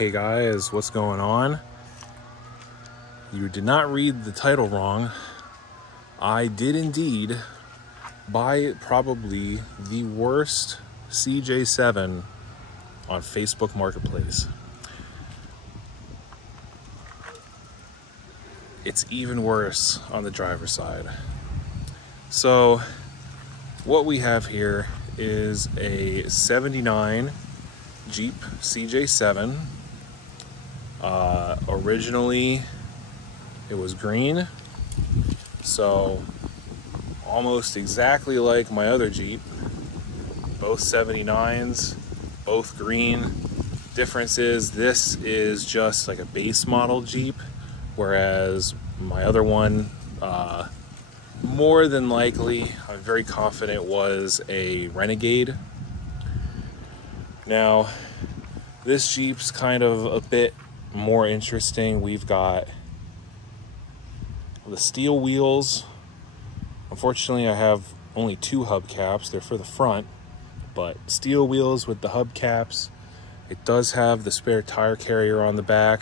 Hey guys, what's going on? You did not read the title wrong. I did indeed buy probably the worst CJ7 on Facebook Marketplace. It's even worse on the driver's side. So what we have here is a 79 Jeep CJ7. Originally it was green, so almost exactly like my other Jeep. Both 79s, both green. Difference is this is just like a base model Jeep, whereas my other one, more than likely, I'm very confident, was a Renegade. Now, this Jeep's kind of a bit more interesting. We've got the steel wheels. Unfortunately, I have only two hubcaps. They're for the front, but steel wheels with the hubcaps. It does have the spare tire carrier on the back.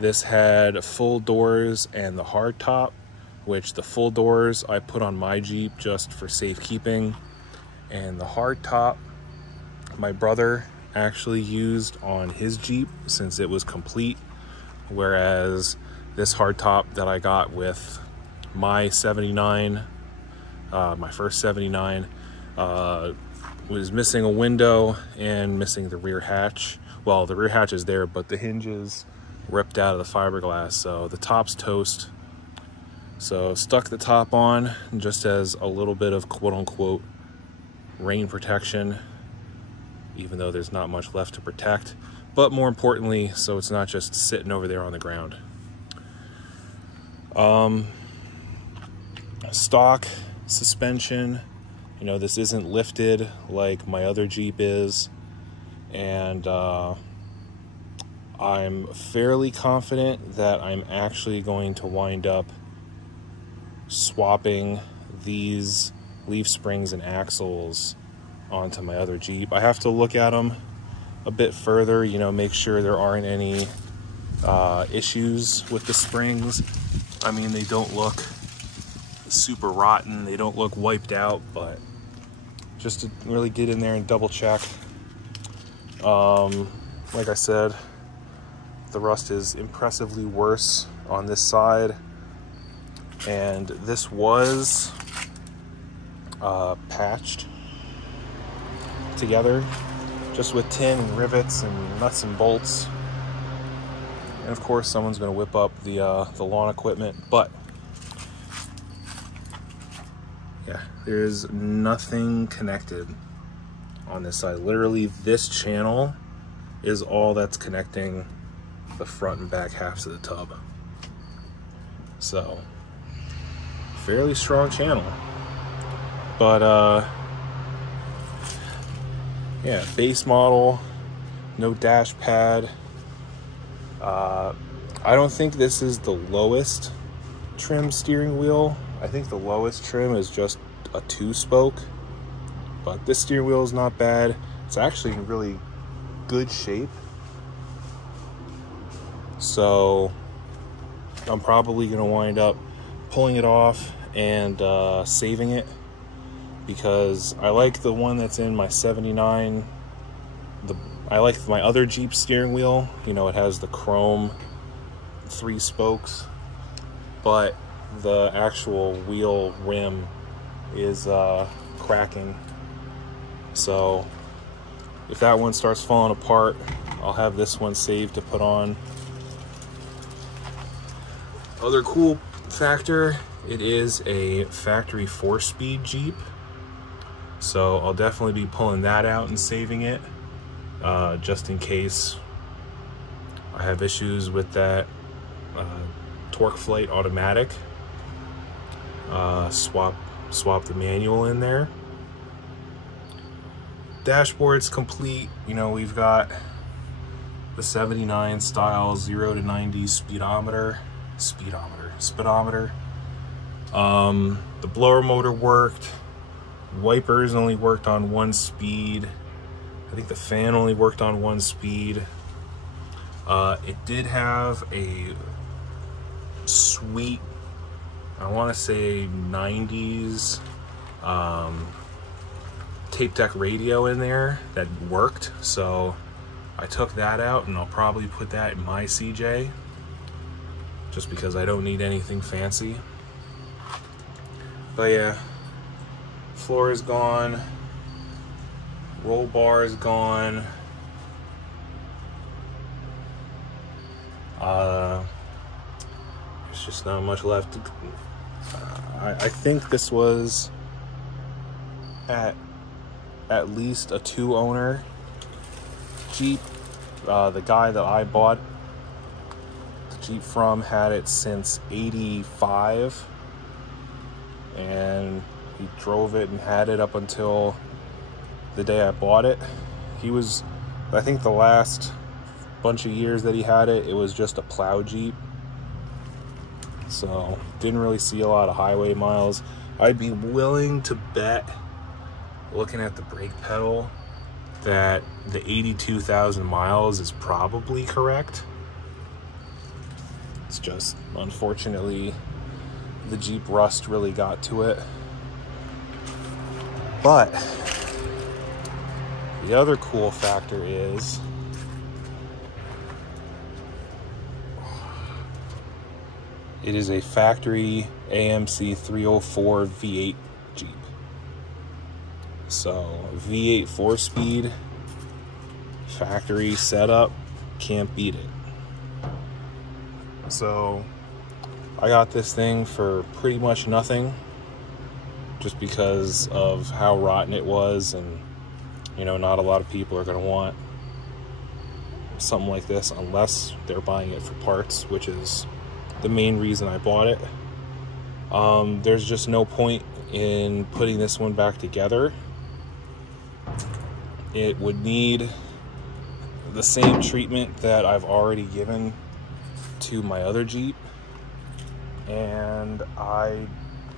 This had full doors and the hard top, which the full doors I put on my Jeep just for safekeeping, and the hard top my brother actually used on his Jeep since it was complete, whereas this hardtop that I got with my 79, my first 79, was missing a window and missing the rear hatch. Well, the rear hatch is there, but the hinges ripped out of the fiberglass, so the top's toast. So stuck the top on just as a little bit of quote-unquote rain protection, even though there's not much left to protect, but more importantly, so it's not just sitting over there on the ground. Stock suspension, you know, this isn't lifted like my other Jeep is, and I'm fairly confident that I'm actually going to wind up swapping these leaf springs and axles onto my other Jeep. I have to look at them a bit further, you know, make sure there aren't any issues with the springs. I mean, they don't look super rotten, they don't look wiped out, but just to really get in there and double check. Like I said, the rust is impressively worse on this side, and this was patched together just with tin and rivets and nuts and bolts, and of course someone's going to whip up the lawn equipment, but yeah, there's nothing connected on this side. Literally this channel is all that's connecting the front and back halves of the tub, so fairly strong channel. But yeah, base model, no dash pad. I don't think this is the lowest trim steering wheel. I think the lowest trim is just a 2-spoke, but this steering wheel is not bad. It's actually in really good shape. So I'm probably gonna wind up pulling it off and saving it, because I like the one that's in my 79. I like my other Jeep steering wheel. You know, it has the chrome 3 spokes, but the actual wheel rim is cracking. So if that one starts falling apart, I'll have this one saved to put on. Other cool factor, it is a factory 4-speed Jeep, so I'll definitely be pulling that out and saving it, just in case I have issues with that Torque Flight automatic. Swap the manual in there. Dashboard's complete. You know, we've got the 79 style 0 to 90 speedometer. The blower motor worked. Wipers only worked on 1 speed. I think the fan only worked on 1 speed. It did have a sweet, I want to say 90s tape deck radio in there that worked, so I took that out, and I'll probably put that in my CJ just because I don't need anything fancy. But yeah, floor is gone, roll bar is gone. There's just not much left. I think this was at least a 2-owner Jeep. The guy that I bought the Jeep from had it since '85, and he drove it and had it up until the day I bought it. I think the last bunch of years that he had it, it was just a plow Jeep, so didn't really see a lot of highway miles. I'd be willing to bet, looking at the brake pedal, that the 82,000 miles is probably correct. It's just, unfortunately, the Jeep rust really got to it. But the other cool factor is it is a factory AMC 304 V8 Jeep. So V8 4-speed, factory setup, can't beat it. So I got this thing for pretty much nothing, just because of how rotten it was, and you know, not a lot of people are going to want something like this unless they're buying it for parts, which is the main reason I bought it. There's just no point in putting this one back together. It would need the same treatment that I've already given to my other Jeep, and I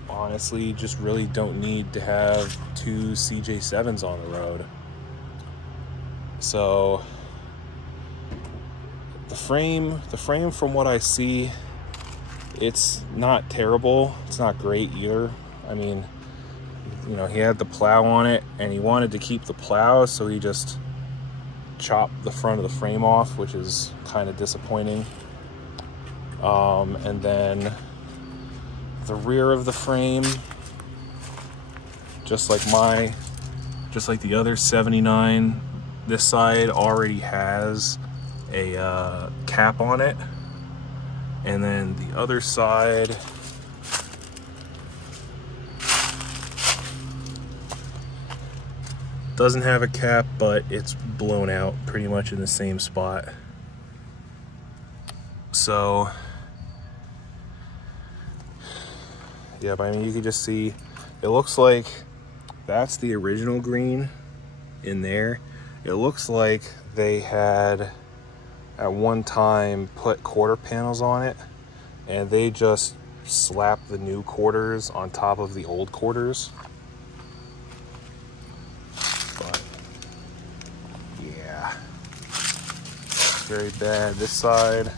honestly just really don't need to have 2 CJ7s on the road. So the frame from what I see, it's not terrible. It's not great either. I mean, you know, he had the plow on it and he wanted to keep the plow, so he just chopped the front of the frame off, which is kind of disappointing. And then the rear of the frame, just like the other 79, this side already has a cap on it, and then the other side doesn't have a cap, but it's blown out pretty much in the same spot. So yeah, but I mean, you can just see, it looks like that's the original green in there. It looks like they had at one time put quarter panels on it, and they just slapped the new quarters on top of the old quarters. But yeah, it's very bad. This side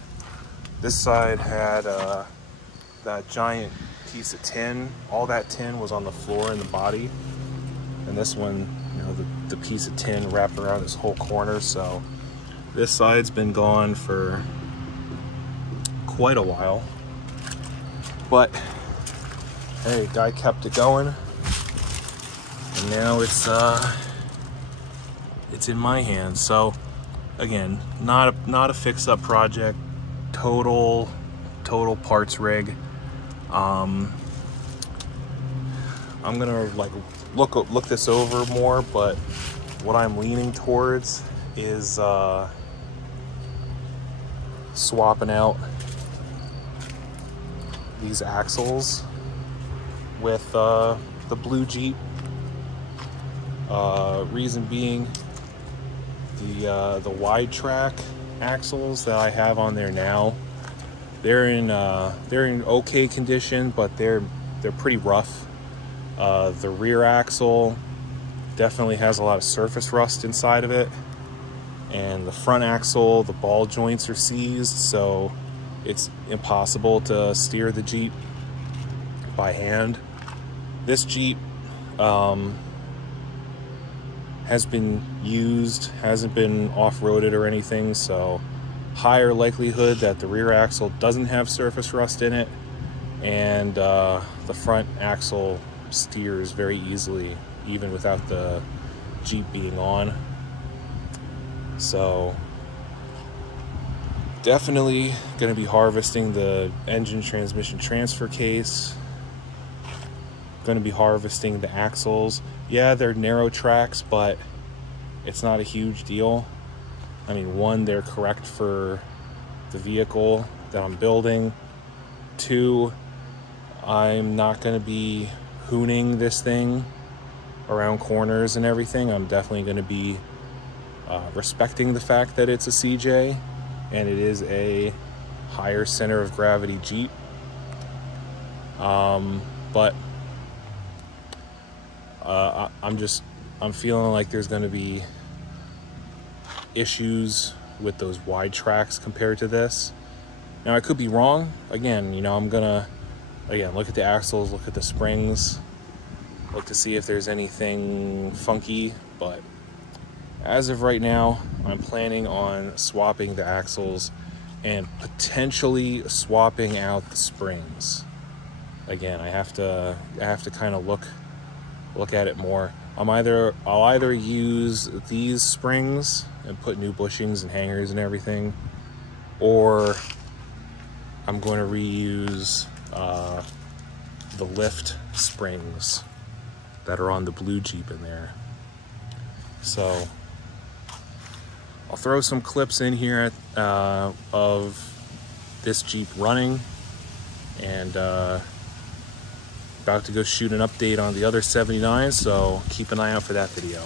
had that giant piece of tin. All that tin was on the floor in the body, and this one, you know, the piece of tin wrapped around this whole corner. So this side's been gone for quite a while, but hey, guy kept it going, and now it's in my hands. So again, not a fix-up project, total parts rig. I'm gonna like look this over more, but what I'm leaning towards is swapping out these axles with the blue Jeep. Reason being, the wide track axles that I have on there now, they're in okay condition, but they're pretty rough. The rear axle definitely has a lot of surface rust inside of it, and the front axle, the ball joints are seized, so it's impossible to steer the Jeep by hand. This Jeep has been used, hasn't been off-roaded or anything, so higher likelihood that the rear axle doesn't have surface rust in it, and the front axle steers very easily even without the Jeep being on. So definitely going to be harvesting the engine transmission transfer case, going to be harvesting the axles. Yeah, they're narrow tracks, but it's not a huge deal. I mean, one, they're correct for the vehicle that I'm building. Two, I'm not going to be hooning this thing around corners and everything. I'm definitely going to be respecting the fact that it's a CJ and it is a higher center of gravity Jeep. But I'm feeling like there's going to be issues with those wide tracks compared to this. Now, I could be wrong. Again, you know, I'm gonna look at the axles, look at the springs, look to see if there's anything funky, but as of right now, I'm planning on swapping the axles and potentially swapping out the springs. Again, I have to kind of look at it more. I'll either use these springs and put new bushings and hangers and everything, or I'm going to reuse the lift springs that are on the blue Jeep in there. So I'll throw some clips in here of this Jeep running, and about to go shoot an update on the other 79, so keep an eye out for that video.